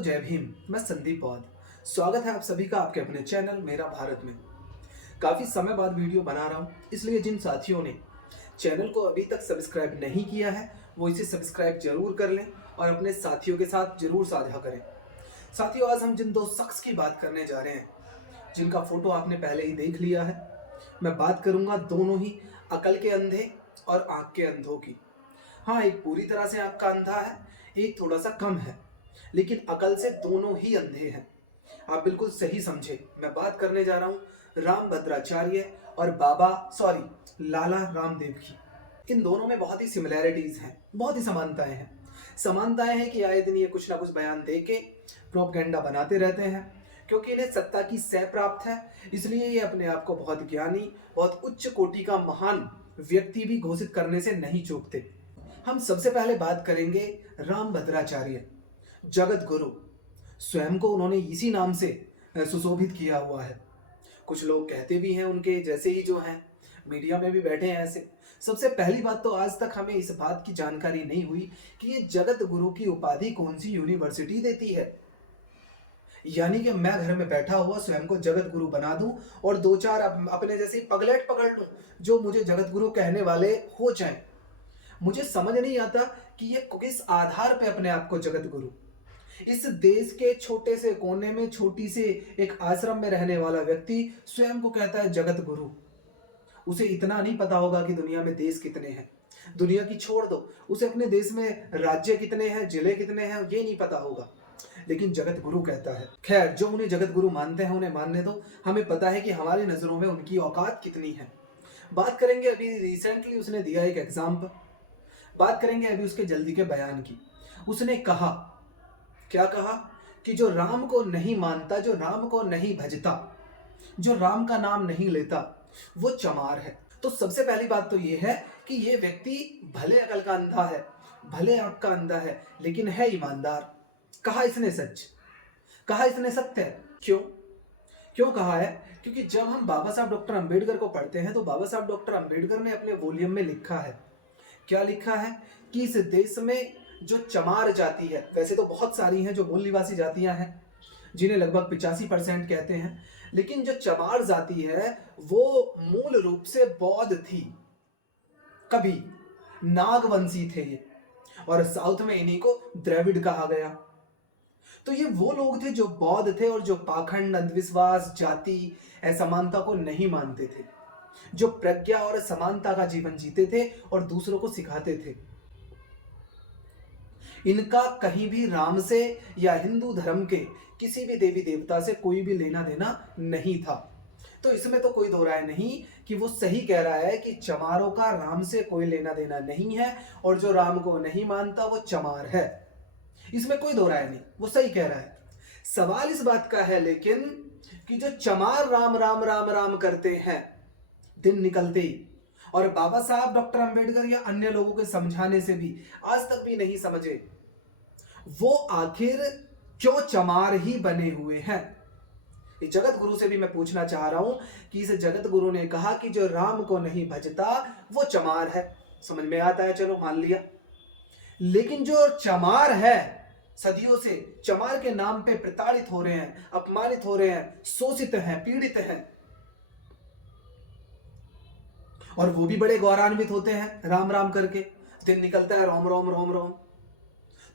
दोस्तों जय भीम। मैं संदीप पौध। स्वागत है आप सभी का आपके अपने चैनल मेरा भारत में। काफ़ी समय बाद वीडियो बना रहा हूँ, इसलिए जिन साथियों ने चैनल को अभी तक सब्सक्राइब नहीं किया है वो इसे सब्सक्राइब जरूर कर लें और अपने साथियों के साथ जरूर साझा करें। साथियों, आज हम जिन दो शख्स की बात करने जा रहे हैं, जिनका फोटो आपने पहले ही देख लिया है, मैं बात करूंगा दोनों ही अकल के अंधे और आंख के अंधों की। हाँ, एक पूरी तरह से आंख का अंधा है, एक थोड़ा सा कम है, लेकिन अकल से दोनों ही अंधे हैं। आप बिल्कुल सही समझे। मैं बात करने जा रहा हूँ रामभद्राचार्य और लाला रामदेव की। इन दोनों में बहुत ही सिमिलैरिटीज हैं, बहुत ही समानताएं हैं। समानताएं हैं कि आए दिन ये कुछ ना कुछ बयान दे के प्रोपगेंडा बनाते रहते हैं। क्योंकि इन्हें सत्ता की सह प्राप्त है, इसलिए ये अपने आप को बहुत ज्ञानी, बहुत उच्च कोटि का महान व्यक्ति भी घोषित करने से नहीं चूकते। हम सबसे पहले बात करेंगे रामभद्राचार्य, जगत गुरु। स्वयं को उन्होंने इसी नाम से सुशोभित किया हुआ है। कुछ लोग कहते भी हैं उनके जैसे ही जो हैं, मीडिया में भी बैठे हैं ऐसे। सबसे पहली बात तो आज तक हमें इस बात की जानकारी नहीं हुई कि ये जगत गुरु की उपाधि कौन सी यूनिवर्सिटी देती है। यानी कि मैं घर में बैठा हुआ स्वयं को जगत गुरु बना दूं और दो चार अपने जैसे पगलेट पकड़ लूं जो मुझे जगत गुरु कहने वाले हो जाएं। मुझे समझ नहीं आता कि ये किस आधार पे अपने आप को जगत गुरु। इस देश के छोटे से कोने में छोटी से एक आश्रम में रहने वाला व्यक्ति स्वयं को कहता है जगत गुरु। उसे इतना नहीं पता होगा कि दुनिया में देश कितने हैं। दुनिया की छोड़ दो, उसे अपने देश में राज्य कितने हैं, जिले कितने हैं, ये नहीं पता होगा, लेकिन जगत गुरु कहता है। खैर, जो उन्हें जगत गुरु मानते हैं उन्हें मानने दो। हमें पता है कि हमारी नजरों में उनकी औकात कितनी है। बात करेंगे अभी रिसेंटली उसने दिया एक एग्जाम्पल। बात करेंगे अभी उसके जल्दी के बयान की। उसने कहा, क्या कहा कि जो राम को नहीं मानता, जो राम को नहीं भजता, जो राम का नाम नहीं लेता, वो चमार है। तो सबसे पहली बात तो ये है कि ये व्यक्ति भले अकल का अंधा है, भले आंख का अंधा है, लेकिन है ईमानदार। कहा इसने सच, कहा इसने सत्य। क्यों क्यों कहा है? क्योंकि जब हम बाबा साहब डॉक्टर अंबेडकर को पढ़ते हैं तो बाबा साहब डॉक्टर अंबेडकर ने अपने वॉल्यूम में लिखा है, क्या लिखा है कि इस देश में जो चमार जाति है, वैसे तो बहुत सारी हैं जो मूल निवासी जातियां हैं जिन्हें लगभग 85% कहते हैं, लेकिन जो चमार जाति है वो मूल रूप से बौद्ध थी, कभी नागवंशी थे ये, और साउथ में इन्हीं को द्रविड़ कहा गया। तो ये वो लोग थे जो बौद्ध थे और जो पाखंड, अंधविश्वास, जाति, असमानता को नहीं मानते थे, जो प्रज्ञा और समानता का जीवन जीते थे और दूसरों को सिखाते थे। इनका कहीं भी राम से या हिंदू धर्म के किसी भी देवी देवता से कोई भी लेना देना नहीं था। तो इसमें तो कोई दो राय नहीं कि वो सही कह रहा है कि चमारों का राम से कोई लेना देना नहीं है और जो राम को नहीं मानता वो चमार है। इसमें कोई दो राय नहीं, वो सही कह रहा है। सवाल इस बात का है लेकिन कि जो चमार राम राम राम राम करते हैं दिन निकलते ही, और बाबा साहब डॉक्टर अंबेडकर या अन्य लोगों के समझाने से भी आज तक भी नहीं समझे, वो आखिर क्यों चमार ही बने हुए हैं। इस जगत गुरु से भी मैं पूछना चाह रहा हूं कि इस जगत गुरु ने कहा कि जो राम को नहीं भजता वो चमार है। समझ में आता है, चलो मान लिया। लेकिन जो चमार है, सदियों से चमार के नाम पे प्रताड़ित हो रहे हैं, अपमानित हो रहे हैं, शोषित हैं, पीड़ित हैं, और वो भी बड़े गौरवान्वित होते हैं राम राम करके, दिन निकलता है रोम रोम रोम रोम।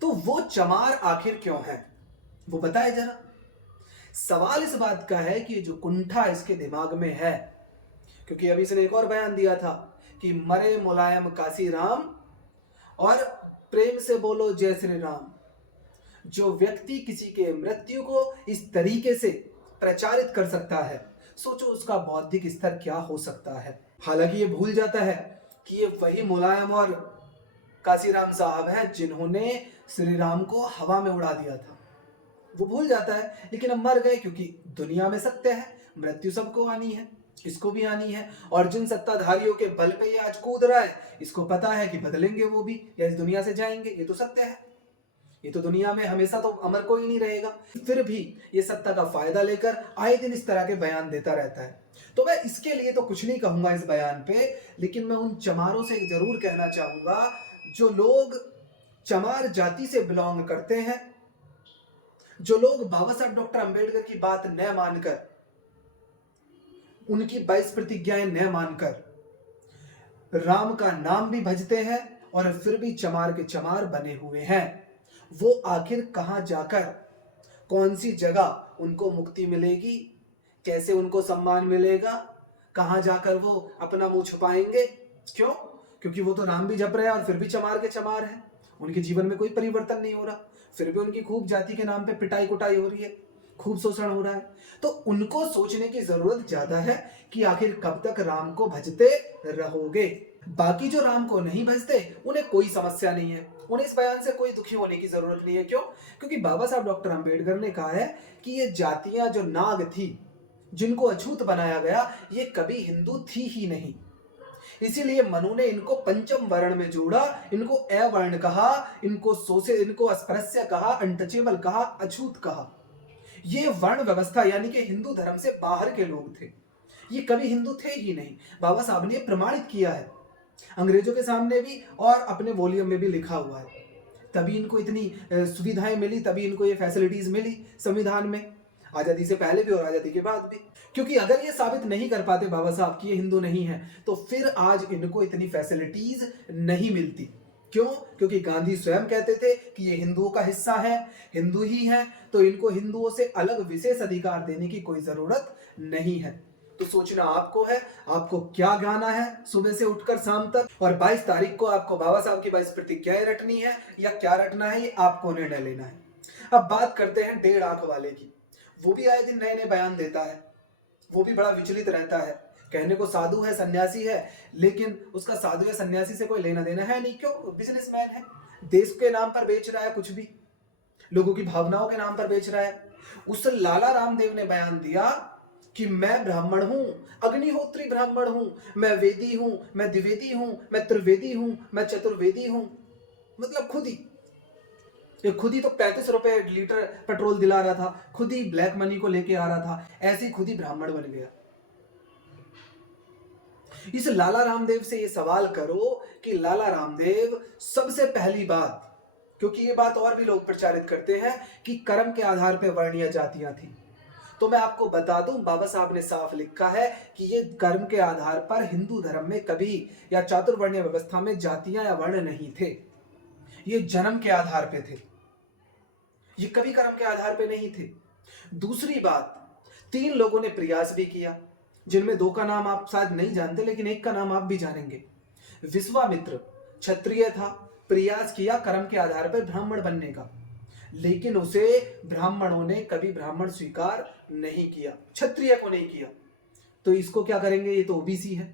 तो वो चमार आखिर क्यों है, वो बताए जरा। सवाल इस बात का है कि जो कुंठा इसके दिमाग में है, क्योंकि अभी इसने एक और बयान दिया था कि मरे मुलायम काशी राम और प्रेम से बोलो जय श्री राम। जो व्यक्ति किसी के मृत्यु को इस तरीके से प्रचारित कर सकता है, सोचो उसका बौद्धिक स्तर क्या हो सकता है। हालांकि ये भूल जाता है कि ये वही मुलायम और काशीराम साहब हैं जिन्होंने श्री राम को हवा में उड़ा दिया था। वो भूल जाता है, लेकिन अब मर गए, क्योंकि दुनिया में सत्य है, मृत्यु सबको आनी है, इसको भी आनी है। और जिन सत्ताधारियों के बल पे ये आज कूद रहा है, इसको पता है कि बदलेंगे वो भी या इस दुनिया से जाएंगे, ये तो सत्य है। ये तो दुनिया में हमेशा तो अमर कोई नहीं रहेगा, फिर भी ये सत्ता का फायदा लेकर आए दिन इस तरह के बयान देता रहता है। तो मैं इसके लिए तो कुछ नहीं कहूंगा इस बयान पे, लेकिन मैं उन चमारों से जरूर कहना चाहूंगा जो लोग चमार जाति से बिलोंग करते हैं, जो लोग बाबा साहब डॉक्टर अंबेडकर की बात न मानकर, उनकी 22 प्रतिज्ञाएं न मानकर राम का नाम भी भजते हैं और फिर भी चमार के चमार बने हुए हैं, वो आखिर कहां जाकर, कौन सी जगह उनको मुक्ति मिलेगी, कैसे उनको सम्मान मिलेगा, कहां जाकर वो अपना मुंह छुपाएंगे? क्यों? क्योंकि वो तो नाम भी जप रहे हैं और फिर भी चमार के चमार हैं। उनके जीवन में कोई परिवर्तन नहीं हो रहा, फिर भी उनकी खूब जाति के नाम पे पिटाई कुटाई हो रही है, खूब शोषण हो रहा है। तो उनको सोचने की जरूरत ज्यादा है कि आखिर कब तक राम को भजते रहोगे। बाकी जो राम को नहीं भजते उन्हें कोई समस्या नहीं है, उन्हें इस बयान से कोई दुखी होने की जरूरत नहीं है। क्यों? क्योंकि बाबा साहब डॉक्टर अंबेडकर ने कहा है कि ये जातियां जो नाग थी, जिनको अछूत बनाया गया, ये कभी हिंदू थी ही नहीं। इसीलिए मनु ने इनको पंचम वर्ण में जोड़ा, इनको अवर्ण कहा, इनको अस्पृश्य कहा, अनटचेबल कहा, अछूत कहा। ये वर्ण व्यवस्था यानी कि हिंदू धर्म से बाहर के लोग थे, ये कभी हिंदू थे ही नहीं। बाबा साहब ने प्रमाणित किया है, अंग्रेजों के सामने भी और अपने वॉल्यूम में भी लिखा हुआ है। तभी इनको इतनी सुविधाएं मिली, तभी इनको ये फैसिलिटीज मिली संविधान में, आजादी से पहले भी और आजादी के बाद भी। क्योंकि अगर ये साबित नहीं कर पाते बाबा साहब कि ये हिंदू नहीं है, तो फिर आज इनको इतनी फैसिलिटीज नहीं मिलती। क्यों? क्योंकि गांधी स्वयं कहते थे कि ये हिंदुओं का हिस्सा है, हिंदू ही है, तो इनको हिंदुओं से अलग विशेष अधिकार देने की कोई जरूरत नहीं है। तो सोचना आपको है, आपको क्या गाना है सुबह से उठकर शाम तक, और 22 तारीख को आपको बाबा साहब की 22 प्रतिज्ञाएं रटनी है या क्या रटना है, ये आपको निर्णय लेना है। अब बात करते हैं 1.5 आंख वाले की। वो भी आए दिन नए नए बयान देता है, वो भी बड़ा विचलित रहता है। कहने को साधु है, सन्यासी है, लेकिन उसका साधु या सन्यासी से कोई लेना देना है नहीं। क्यों? बिजनेसमैन है, देश के नाम पर बेच रहा है, कुछ भी लोगों की भावनाओं के नाम पर बेच रहा है। उस लाला रामदेव ने बयान दिया कि मैं ब्राह्मण हूं, अग्निहोत्री ब्राह्मण हूं, मैं वेदी हूं, मैं द्विवेदी हूं, मैं त्रिवेदी हूं, मैं चतुर्वेदी हूं। मतलब खुद ही तो 35 रुपए लीटर पेट्रोल दिला रहा था, खुद ही ब्लैक मनी को लेके आ रहा था, ऐसे ही खुद ही ब्राह्मण बन गया। इस लाला रामदेव से ये सवाल करो कि लाला रामदेव सबसे पहली बात, क्योंकि ये बात और भी लोग प्रचारित करते हैं कि कर्म के आधार पर वर्ण या जातियां थी, तो मैं आपको बता दूं बाबा साहब ने साफ लिखा है कि ये कर्म के आधार पर हिंदू धर्म में कभी या चातुर्वर्णीय व्यवस्था में जातियां या वर्ण नहीं थे, ये जन्म के आधार पे थे, ये कभी कर्म के आधार पे नहीं थे। दूसरी बात, 3 लोगों ने प्रयास भी किया, जिनमें 2 का नाम आप शायद नहीं जानते, लेकिन एक का नाम आप भी जानेंगे। विश्वामित्र क्षत्रिय था, प्रयास किया कर्म के आधार पर ब्राह्मण बनने का, लेकिन उसे ब्राह्मणों ने कभी ब्राह्मण स्वीकार नहीं किया, क्षत्रिय को नहीं किया। तो इसको क्या करेंगे, ये तो ओबीसी है।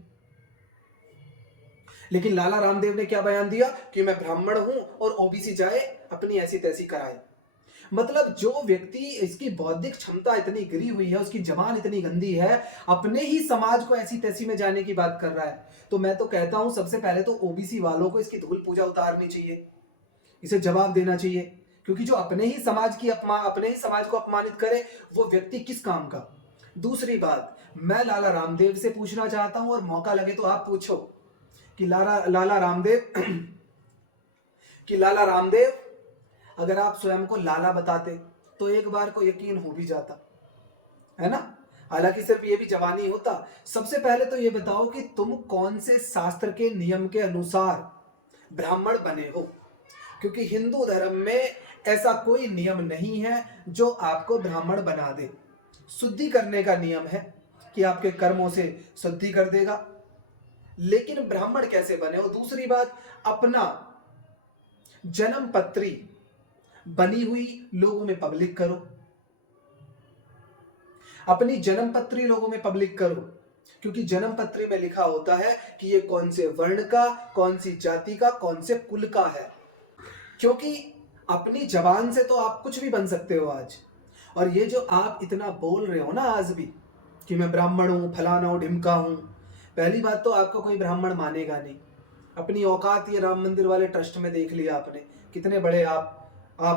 लेकिन लाला रामदेव ने क्या बयान दिया कि मैं ब्राह्मण हूं और ओबीसी जाए अपनी ऐसी तैसी कराए। मतलब जो व्यक्ति, इसकी बौद्धिक क्षमता इतनी गिरी हुई है, उसकी जबान इतनी गंदी है, अपने ही समाज को ऐसी तैसी में जाने की बात कर रहा है, तो मैं तो कहता हूं सबसे पहले तो ओबीसी वालों को इसकी धूल पूजा उतारनी चाहिए, इसे जवाब देना चाहिए। क्योंकि जो अपने ही समाज को अपमानित करे, वो व्यक्ति किस काम का। दूसरी बात, मैं लाला रामदेव से पूछना चाहता हूं, और मौका लगे तो आप पूछो कि लाला रामदेव अगर आप स्वयं को लाला बताते तो एक बार को यकीन हो भी जाता, है ना। हालांकि सिर्फ ये भी जवानी होता। सबसे पहले तो ये बताओ कि तुम कौन से शास्त्र के नियम के अनुसार ब्राह्मण बने हो, क्योंकि हिंदू धर्म में ऐसा कोई नियम नहीं है जो आपको ब्राह्मण बना दे। शुद्धि करने का नियम है कि आपके कर्मों से शुद्धि कर देगा, लेकिन ब्राह्मण कैसे बने हो। दूसरी बात, अपना जन्म पत्री बनी हुई लोगों में पब्लिक करो, अपनी जन्म पत्री लोगों में पब्लिक करो, क्योंकि जन्म पत्री में लिखा होता है कि ये कौन से वर्ण का, कौन सी जाति का, कौन से कुल का है। क्योंकि अपनी जबान से तो आप कुछ भी बन सकते हो आज, और ये जो आप इतना बोल रहे हो ना आज भी कि मैं ब्राह्मण हूं, फलाना हूं, ढिमका हूं, पहली बात तो आपको कोई ब्राह्मण मानेगा नहीं। अपनी औकात ये राम मंदिर वाले ट्रस्ट में देख लिया आपने, कितने बड़े आप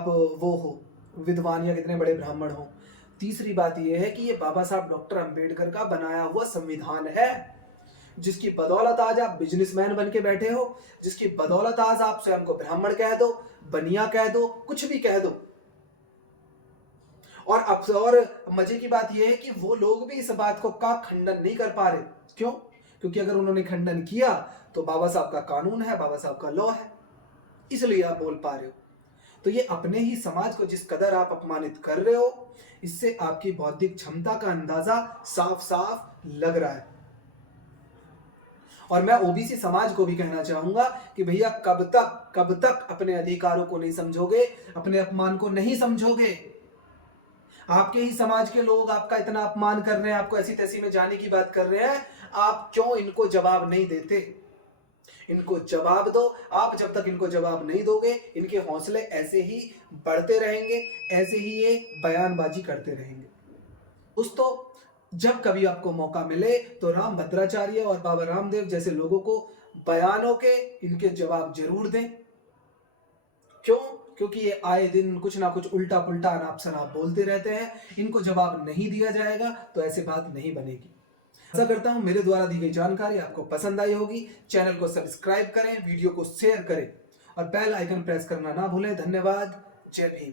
वो हो विद्वान, या कितने बड़े ब्राह्मण हो। तीसरी बात यह है कि ये बाबा साहब डॉक्टर अंबेडकर का बनाया हुआ संविधान है, जिसकी बदौलत आज आप बिजनेसमैन बन के बैठे हो, जिसकी बदौलत आज आप स्वयं को ब्राह्मण कह दो, बनिया कह दो, कुछ भी कह दो। और अब और मजे की बात यह है कि वो लोग भी इस बात को का खंडन नहीं कर पा रहे। क्यों? क्योंकि अगर उन्होंने खंडन किया तो बाबा साहब का कानून है, बाबा साहब का लॉ है, इसलिए आप बोल पा रहे हो। तो ये अपने ही समाज को जिस कदर आप अपमानित कर रहे हो, इससे आपकी बौद्धिक क्षमता का अंदाजा साफ साफ लग रहा है। और मैं ओबीसी समाज को भी कहना चाहूंगा कि भैया कब तक अपने अधिकारों को नहीं समझोगे, अपने अपमान को नहीं समझोगे। आपके ही समाज के लोग आपका इतना अपमान कर रहे हैं, आपको ऐसी तैसी में जाने की बात कर रहे हैं, आप क्यों इनको जवाब नहीं देते? इनको जवाब दो। आप जब तक इनको जवाब नहीं दोगे, इनके हौसले ऐसे ही बढ़ते रहेंगे, ऐसे ही ये बयानबाजी करते रहेंगे। दोस्तों, जब कभी आपको मौका मिले तो राम भद्राचार्य और बाबा रामदेव जैसे लोगों को बयानों के इनके जवाब जरूर दें। क्यों? क्योंकि ये आए दिन कुछ ना कुछ उल्टा पुल्टा अनाप शनाप बोलते रहते हैं। इनको जवाब नहीं दिया जाएगा तो ऐसे बात नहीं बनेगी। आशा करता हूं मेरे द्वारा दी गई जानकारी आपको पसंद आई होगी। चैनल को सब्सक्राइब करें, वीडियो को शेयर करें और बेल आइकन प्रेस करना ना भूलें। धन्यवाद। जय भीम।